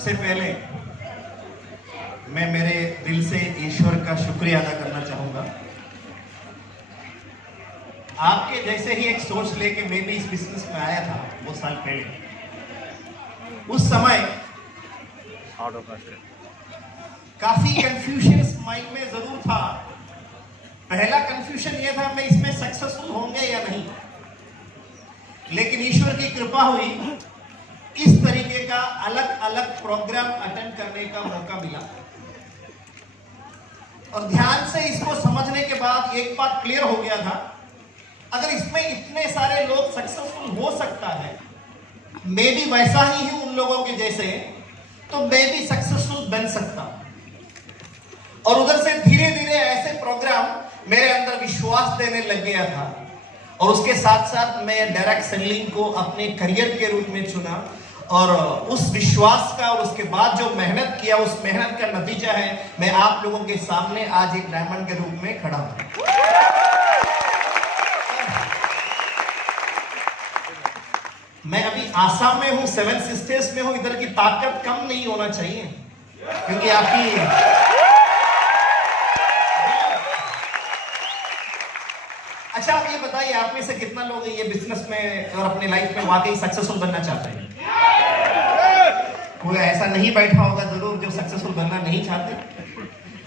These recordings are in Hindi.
सबसे पहले मैं मेरे दिल से ईश्वर का शुक्रिया अदा करना चाहूंगा। आपके जैसे ही एक सोच लेके मैं भी इस बिजनेस में आया था 2 साल पहले। उस समय काफी कंफ्यूजन माइंड में जरूर था। पहला कंफ्यूजन ये था मैं इसमें सक्सेसफुल होंगे या नहीं, लेकिन ईश्वर की कृपा हुई, इस तरीके का अलग अलग प्रोग्राम अटेंड करने का मौका मिला और ध्यान से इसको समझने के बाद एक बात क्लियर हो गया था, अगर इसमें इतने सारे लोग सक्सेसफुल हो सकता है, मैं भी वैसा ही हूं उन लोगों के जैसे, तो मैं भी सक्सेसफुल बन सकता हूं। और उधर से धीरे धीरे ऐसे प्रोग्राम मेरे अंदर विश्वास देने लग गया था और उसके साथ साथ मैं डायरेक्ट सेलिंग को अपने करियर के रूप में चुना और उस विश्वास का और उसके बाद जो मेहनत किया, उस मेहनत का नतीजा है मैं आप लोगों के सामने आज एक डायमंड के रूप में खड़ा हूं। मैं अभी आसाम में हूं, 7 सिस्टर्स में हूं। इधर की ताकत कम नहीं होना चाहिए, क्योंकि आपकी अच्छा आप ये बताइए, आप में से कितना लोग ये बिजनेस में और अपने लाइफ में वाकई सक्सेसफुल बनना चाहते हैं? कोई ऐसा नहीं बैठा होगा जरूर जो सक्सेसफुल बनना नहीं चाहते।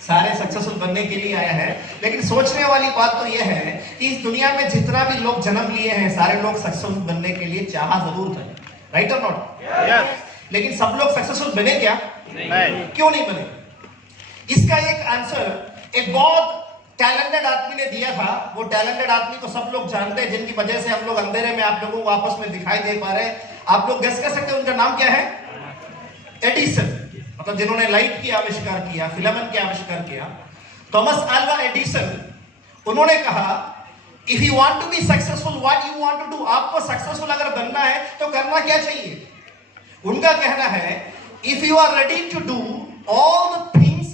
सारे सक्सेसफुल बनने के लिए आया है। लेकिन सोचने वाली बात तो यह है कि इस दुनिया में जितना भी लोग जन्म लिए हैं, सारे लोग सक्सेसफुल बनने के लिए चाह जरूर थे, राइट और नॉट? लेकिन सब लोग सक्सेसफुल बने क्या? नहीं। क्यों नहीं बने? इसका एक आंसर एक बहुत टैलेंटेड आदमी ने दिया था। वो टैलेंटेड आदमी को सब लोग जानते हैं, जिनकी वजह से हम लोग अंधेरे में आप लोगों को आपस में दिखाई दे पा रहे हैं। आप लोग गेस कर सकते हैं उनका नाम क्या है? एडिसन, मतलब जिन्होंने लाइट की आविष्कार किया, फिलामेंट की आविष्कार किया, थॉमस अल्वा एडिसन। उन्होंने कहा if you want to be successful, what you want to do. आपको सक्सेसफुल अगर बनना है तो करना क्या चाहिए? उनका कहना है if you are ready to do all the things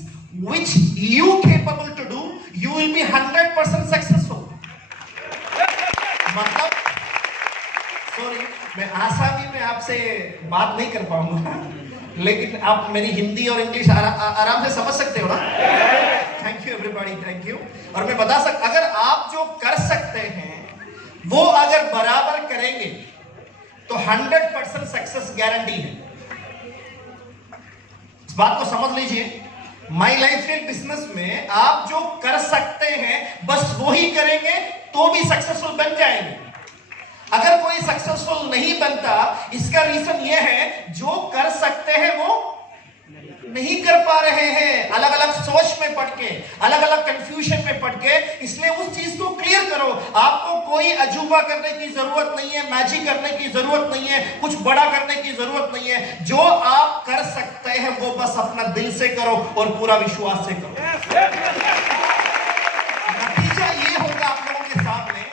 which you capable to do, you will be 100% successful। मतलब सॉरी, मैं आसामी में आपसे बात नहीं कर पाऊंगा, लेकिन आप मेरी हिंदी और इंग्लिश आराम से समझ सकते हो ना? Thank you everybody, thank you. और मैं बता सकता, अगर आप जो कर सकते हैं वो अगर बराबर करेंगे तो 100% सक्सेस गारंटी है। इस बात को समझ लीजिए। माई लाइफस्टाइल बिजनेस में आप जो कर सकते हैं बस वो ही करेंगे तो भी सक्सेसफुल बन जाएंगे। अगर कोई सक्सेसफुल नहीं बनता, इसका रीजन ये है जो कर सकते हैं वो नहीं कर पा रहे हैं, अलग अलग सोच में पड़ के, अलग अलग कंफ्यूजन में पड़ के। इसलिए उस चीज को क्लियर करो। आपको कोई अजूबा करने की जरूरत नहीं है, मैजिक करने की जरूरत नहीं है, कुछ बड़ा करने की जरूरत नहीं है। जो आप कर सकते हैं वो बस अपना दिल से करो और पूरा विश्वास से करो। नतीजा ये होगा आप लोगों के सामने।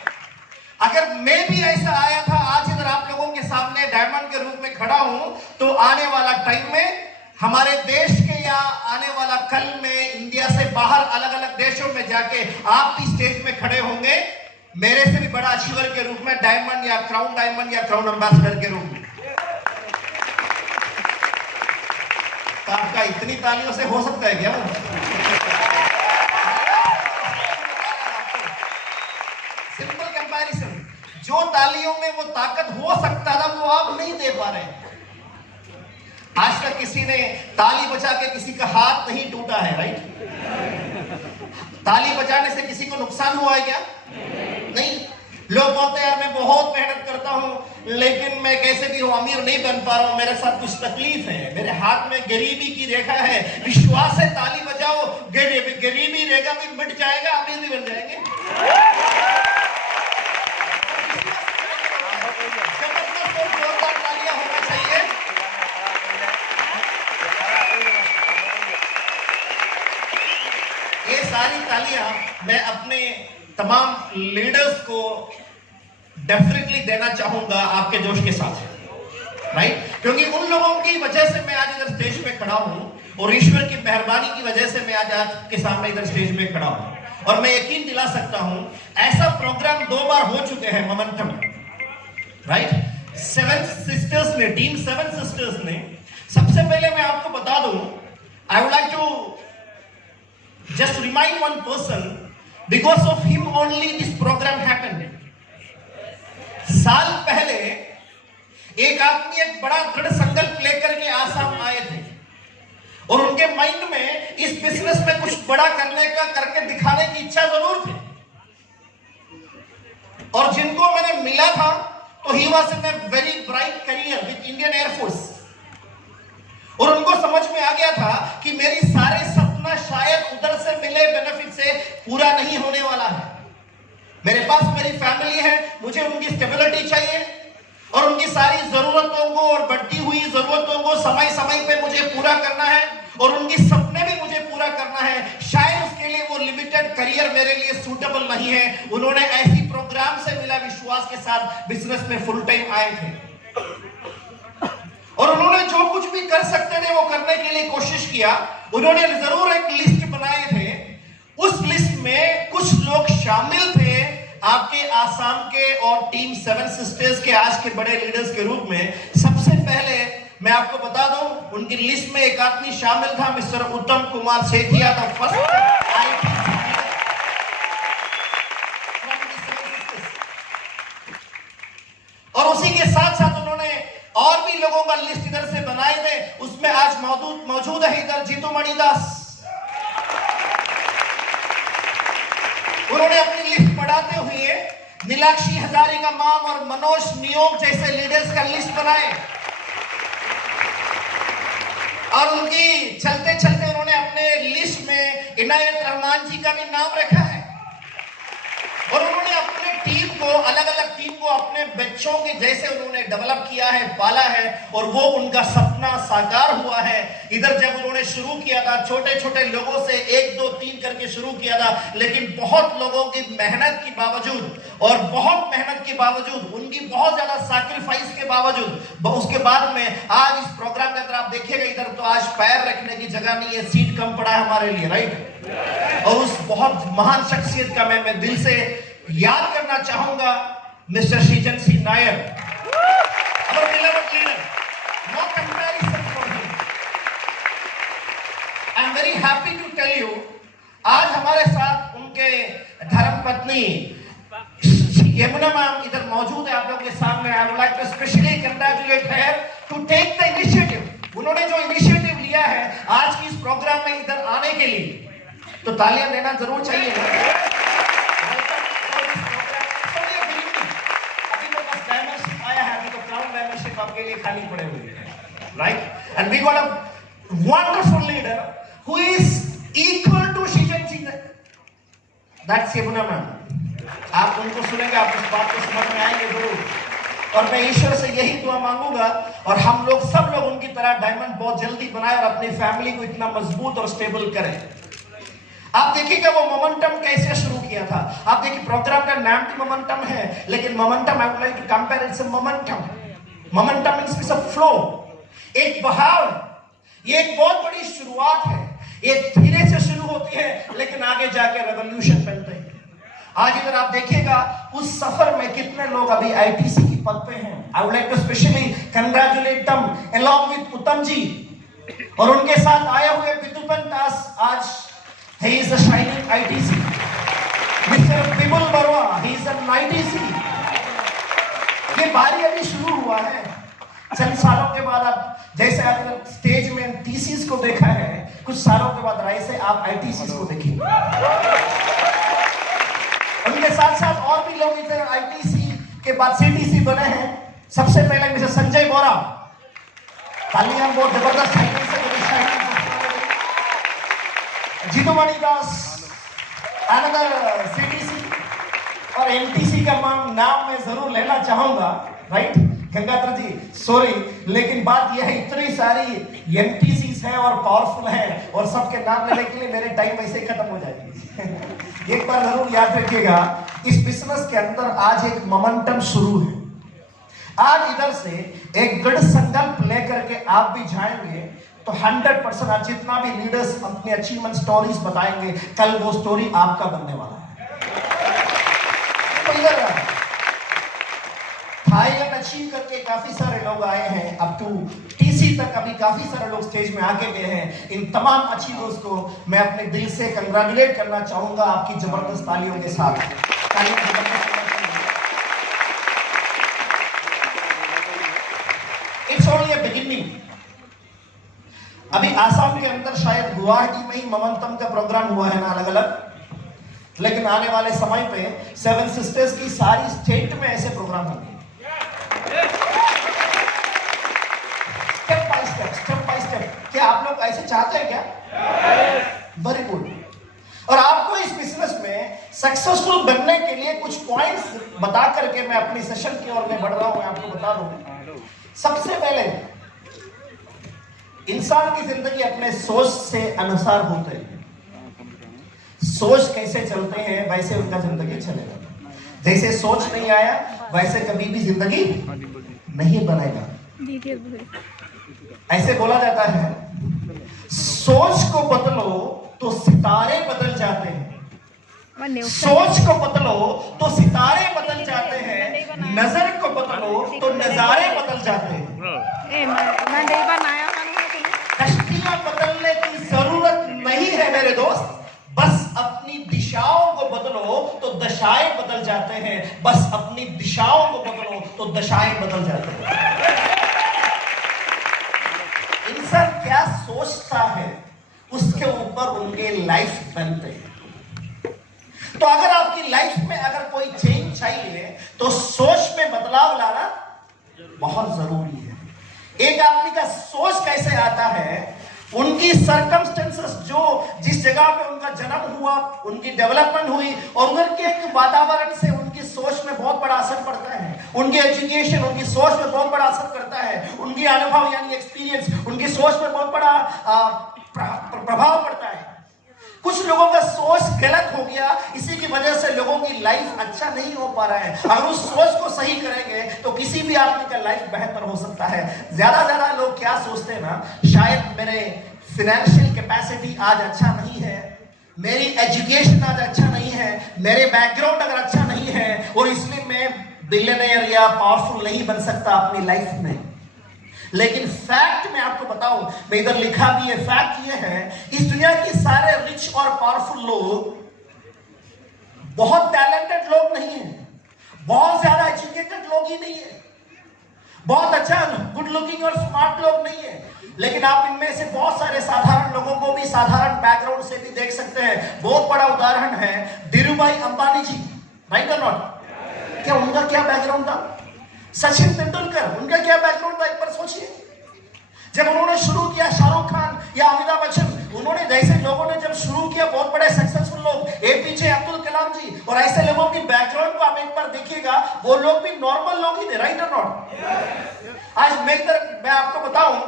अगर मैं भी ऐसा आया था, आज इधर आप लोगों के सामने डायमंड के रूप में खड़ा हूं, तो आने वाला टाइम में हमारे देश के या आने वाला कल में इंडिया से बाहर अलग अलग देशों में जाके आप भी स्टेज में खड़े होंगे मेरे से भी बड़ा अचीवर के रूप में, डायमंड या क्राउन एम्बेसडर के रूप में। तो आपका इतनी तालियों से हो सकता है क्या? सिंपल कंपैरिजन, जो तालियों में वो ताकत हो सकता था वो आप नहीं दे पा रहे। आज तक किसी ने ताली बजा के किसी का हाथ नहीं टूटा है, राइट? ताली बजाने से किसी को नुकसान हुआ है क्या? नहीं। लोग बोलते हैं यार मैं बहुत मेहनत करता हूं, लेकिन मैं कैसे भी हूं अमीर नहीं बन पा रहा हूं, मेरे साथ कुछ तकलीफ है, मेरे हाथ में गरीबी की रेखा है। विश्वास है, ताली बजाओ, गरीबी रेखा भी मिट जाएगा, अमीर भी बन जाएंगे। तालियां होना चाहिए। ये सारी तालियां मैं अपने तमाम लीडर्स को डेफिनेटली देना चाहूंगा आपके जोश के साथ, राइट? क्योंकि उन लोगों की वजह से मैं आज इधर स्टेज पे खड़ा हूं और ईश्वर की मेहरबानी की वजह से मैं आज आपके सामने इधर स्टेज पे खड़ा हूं। और मैं यकीन दिला सकता हूं ऐसा प्रोग्राम 2 बार हो चुके हैं मोमेंटम, राइट? 7 सिस्टर्स ने, टीम 7 सिस्टर्स ने सबसे पहले मैं आपको बता दूं, I would like to just remind one person, because of him only this programme happened. साल पहले एक आदमी एक बड़ा दृढ़ संकल्प लेकर के आसाम आए थे और उनके माइंड में इस बिजनेस में कुछ बड़ा करने का, करके दिखाने की इच्छा जरूर थी। और जिनको मैंने मिला था तो he was in a very bright career with Indian air force, और उनको समझ में आ गया था कि मेरी सारे सपना शायद उधर से मिले बेनिफिट से पूरा नहीं होने वाला है। मेरे पास मेरी फैमिली है, मुझे उनकी स्टेबिलिटी चाहिए और उनकी सारी जरूरतों को और बढ़ती हुई जरूरतों को समय समय पे मुझे पूरा करना है और उनकी सपने भी मुझे पूरा करना है। शायद उसके लिए वो लिमिटेड करियर मेरे लिए सूटेबल नहीं है। उन्होंने ऐसी प्रोग्राम से मिला विश्वास के साथ बिजनेस में फुल टाइम आए थे और उन्होंने जो कुछ भी कर सकते थे वो करने के लिए कोशिश किया। उन्होंने जरूर एक लिस्ट बनाए थे, उस लिस्ट में कुछ लोग शामिल थे आपके आसाम के और टीम 7 सिस्टर्स के आज के बड़े लीडर्स के रूप में। सबसे पहले मैं आपको बता दूं, उनकी लिस्ट में एक आदमी शामिल था, मिस्टर उत्तम Kumar Sethia, the first IT. और उसी के साथ साथ उन्होंने और भी लोगों का लिस्ट इधर से बनाए थे। उसमें आज मौजूद है इधर जीतू मणिदास। उन्होंने अपनी लिस्ट बढ़ाते हुए नीलाक्षी हजारिका मैम और मनोज नियोग जैसे लीडर्स का लिस्ट बनाए और उनकी चलते चलते उन्होंने अपने लिस्ट में इनायत रहमान जी का भी नाम रखा है। और उन्होंने अपने टीम को, अलग अलग टीम को अपने बच्चों के जैसे उन्होंने डेवलप किया है, पाला है और वो उनका सपना साकार हुआ है। इधर जब उन्होंने शुरू किया था छोटे छोटे लोगों से 1 2 3 करके शुरू किया था, लेकिन बहुत लोगों की मेहनत के बावजूद और बहुत मेहनत के बावजूद, उनकी बहुत ज्यादा सैक्रिफाइस के बावजूद, उसके बाद में आज इस प्रोग्राम के अंदर आप देखिएगा इधर तो आज पैर रखने की जगह नहीं है, सीट कम पड़ा है हमारे लिए, राइट। और उस बहुत महान शख्सियत का मैं दिल से याद करना चाहूंगा, mister Srijan Singh Nair, our beloved leader, no comparison for him. I am very happy to tell you, आज हमारे साथ उनके धर्मपत्नी यमुना मैम इधर मौजूद है आप लोगों के सामने। I would like to specially congratulate her to take the initiative। उन्होंने जो इनिशिएटिव लिया है आज की इस प्रोग्राम में इधर आने के लिए, तो तालियां देना जरूर चाहिए। अभी तो बस मेंबरशिप आया है, अभी तो क्राउन मेंबरशिप आपके लिए खाली पड़े हुए हैं, right. And we got a wonderful leader who is equal to Srijan Singh, that's Yamuna ma'am. आप उनको सुनेंगे, आप इस बात को समझ में आएंगे जरूर। और मैं ईश्वर से यही दुआ मांगूंगा और हम लोग सब लोग उनकी तरह डायमंड बहुत जल्दी बनाए और अपनी फैमिली को इतना मजबूत और स्टेबल करें। आप देखिएगा वो मोमेंटम कैसे शुरू किया था। आप देखिए प्रोग्राम का नाम भी मोमेंटम है, लेकिन momentum I would like to compare it's a momentum. Momentum means a flow, एक बहाव। ये एक बहुत बड़ी शुरुआत है, ये धीरे से शुरू होती है लेकिन आगे जाके रेवोल्यूशन बनते हैं। आज इधर आप देखिएगा उस सफर में कितने लोग अभी आईटीसी की पद पे हैं। I would like to specially congratulate them along with Uttam ji और उनके साथ आए हुए विदुपन दास। आज he is a shining ITC, Mr. Bibul Barwa, he is an ITC। ये बारी अभी शुरू हुआ है, चंद सालों के बाद आप जैसे आप स्टेज में टीसीस को देखा है, कुछ सालों के बाद ऐसे आप आईटीसीस को देखेंगे। उनके साथ साथ और भी लोग इधर आईटीसी के बाद सीटीसी बने हैं। सबसे पहले मिस्टर संजय बोरा, तालियां बहुत जबरदस्त है। जीतू मणिदास, अनदर सीटीसी और एमटीसी का नाम मैं जरूर लेना चाहूंगा, राइट गंगाधर जी, सॉरी, लेकिन बात यह है इतनी सारी एमटीसीस हैं और पावरफुल हैं और सबके नाम लेने के लिए मेरे टाइम वैसे ही खत्म हो जाएगी। एक बार जरूर याद रखिएगा, इस बिजनेस के अंदर आज एक मोमेंटम शुरू है। आज इधर से एक दृढ़ संकल्प लेकर के आप भी जाएंगे तो 100% आज जितना भी लीडर्स अपनी अचीवमेंट स्टोरीज बताएंगे, कल वो स्टोरी आपका बनने वाला है। तो इधर थाईलैंड अचीव करके काफी सारे लोग आए हैं, अप टू टीसी तक अभी काफी सारे लोग स्टेज में आके गए हैं। इन तमाम अचीवर्स को मैं अपने दिल से कंग्रेचुलेट करना चाहूंगा आपकी जबरदस्त तालियों के साथ। It's only a beginning. अभी आसाम के अंदर शायद गुवाहाटी में ही मोमेंटम का प्रोग्राम हुआ है ना, अलग अलग, लेकिन आने वाले समय पे सेवन सिस्टर्स की सारी स्टेट में ऐसे प्रोग्राम होंगे, स्टेप बाय स्टेप। क्या आप लोग ऐसे चाहते हैं क्या? Very good. और आपको इस बिजनेस में सक्सेसफुल बनने के लिए कुछ पॉइंट्स बता करके मैं अपनी सेशन की ओर में बढ़ रहा हूं। मैं आपको बता दूं, सबसे पहले इंसान की जिंदगी अपने सोच से अनुसार होते हैं। सोच कैसे चलते हैं वैसे उनका जिंदगी चलेगा। जैसे सोच नहीं आया वैसे कभी भी जिंदगी नहीं बनेगा। ऐसे बोला जाता है, सोच को बदलो तो सितारे बदल जाते हैं, सोच को बदलो तो सितारे बदल जाते हैं, नजर को बदलो तो नजारे बदल जाते हैं। कश्तियां बदलने की जरूरत नहीं है मेरे दोस्त, बस अपनी दिशाओं को बदलो तो दशाएं बदल जाते हैं, बस अपनी दिशाओं को बदलो तो दशाएं बदल जाते हैं। इंसान क्या सोचता है उसके ऊपर उनके लाइफ बनते हैं। तो अगर आपकी लाइफ में अगर कोई चेंज चाहिए तो सोच में बदलाव लाना बहुत जरूरी है। एक आदमी का सोच कैसे आता है, उनकी सर्कमस्टेंसेस, जो जिस जगह पे उनका जन्म हुआ, उनकी डेवलपमेंट हुई और उनके वातावरण से उनकी सोच में बहुत बड़ा असर पड़ता है। उनकी एजुकेशन उनकी सोच में बहुत बड़ा असर करता है। उनकी अनुभव यानी एक्सपीरियंस उनकी सोच में बहुत बड़ा प्रभाव पड़ता है। कुछ लोगों का सोच गलत हो गया, इसी की वजह से लोगों की लाइफ अच्छा नहीं हो पा रहा है। अगर उस सोच को सही करेंगे तो किसी भी आदमी का लाइफ बेहतर हो सकता है। ज्यादा लोग क्या सोचते हैं ना, शायद मेरे फाइनेंशियल कैपेसिटी आज अच्छा नहीं है, मेरी एजुकेशन आज अच्छा नहीं है, मेरे बैकग्राउंड अगर अच्छा नहीं है और इसलिए मैं बिलियनियर या पावरफुल नहीं बन सकता अपनी लाइफ में। लेकिन फैक्ट मैं आपको बताऊं, मैं इधर लिखा भी है, फैक्ट ये है, इस दुनिया के सारे रिच और पावरफुल लोग बहुत टैलेंटेड लोग नहीं है, बहुत ज्यादा एजुकेटेड लोग ही नहीं है, बहुत अच्छा गुड लुकिंग और स्मार्ट लोग नहीं है। लेकिन आप इनमें से बहुत सारे साधारण लोगों को भी साधारण बैकग्राउंड से भी देख सकते हैं। बहुत बड़ा उदाहरण है धीरूभाई अंबानी जी, राइट और नॉट? क्या उनका क्या बैकग्राउंड था? सचिन तेंदुलकर, उनका क्या बैकग्राउंड था एक बार सोचिए। जब उन्होंने शुरू किया, शाहरुख खान या अमिताभ बच्चन, उन्होंने जैसे लोगों ने जब शुरू किया, बहुत बड़े सक्सेसफुल लोग, एपीजे अब्दुल कलाम जी और ऐसे लोगों की बैकग्राउंड को आप एक बार देखिएगा, वो लोग भी नॉर्मल लोग ही थे, राइट और नॉट? आज मैं आपको बताऊं,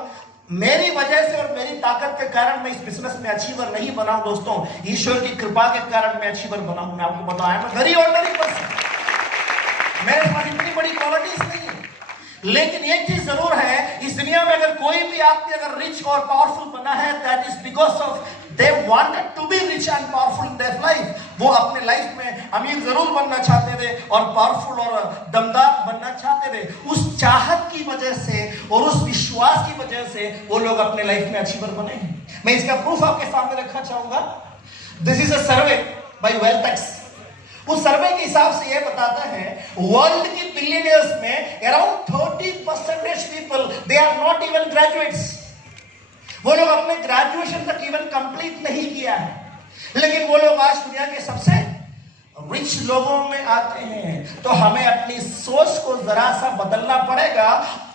मेरी वजह से और मेरी ताकत के कारण मैं इस बिजनेस में अचीवर नहीं बना हूं दोस्तों, ईश्वर की कृपा के कारण मैं अचीवर बना हूं। मैं आपको बताया, मैं वेरी ऑर्डिनरी पर्सन, मेरे पास इतनी बड़ी क्वालिटीज नहीं है। लेकिन एक चीज जरूर है, इस दुनिया में अगर कोई भी आदमी अगर रिच और पावरफुल बना है, that is because of they wanted to be rich and powerful in their life. वो अपने लाइफ में अमीर जरूर बनना चाहते थे और पावरफुल और दमदार बनना चाहते थे। उस चाहत की वजह से और उस विश्वास की वजह से वो लोग अपने लाइफ में अचीवर बने हैं। मैं इसका प्रूफ आपके सामने रखना चाहूंगा। This is a survey by WealthX. उस सर्वे के हिसाब से यह बताता है, वर्ल्ड की बिलियनियर्स में around 30% people they are not even graduates. वो लोग अपने ग्रेजुएशन तक इवन कंप्लीट नहीं किया है, लेकिन वो लोग आज दुनिया के सबसे रिच लोगों में आते हैं। तो हमें अपनी सोच को जरा सा बदलना पड़ेगा।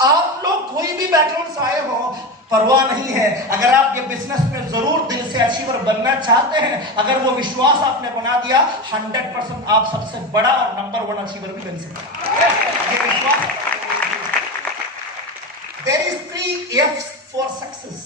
आप लोग कोई भी बैकग्राउंड से आए हो, परवाह नहीं है, अगर आप ये बिजनेस में जरूर दिल से अचीवर बनना चाहते हैं, अगर वो विश्वास आपने बना दिया, 100% आप सबसे बड़ा और नंबर 1 अचीवर भी बन सकते हैं। ये विश्वास। There is 3 F's for success.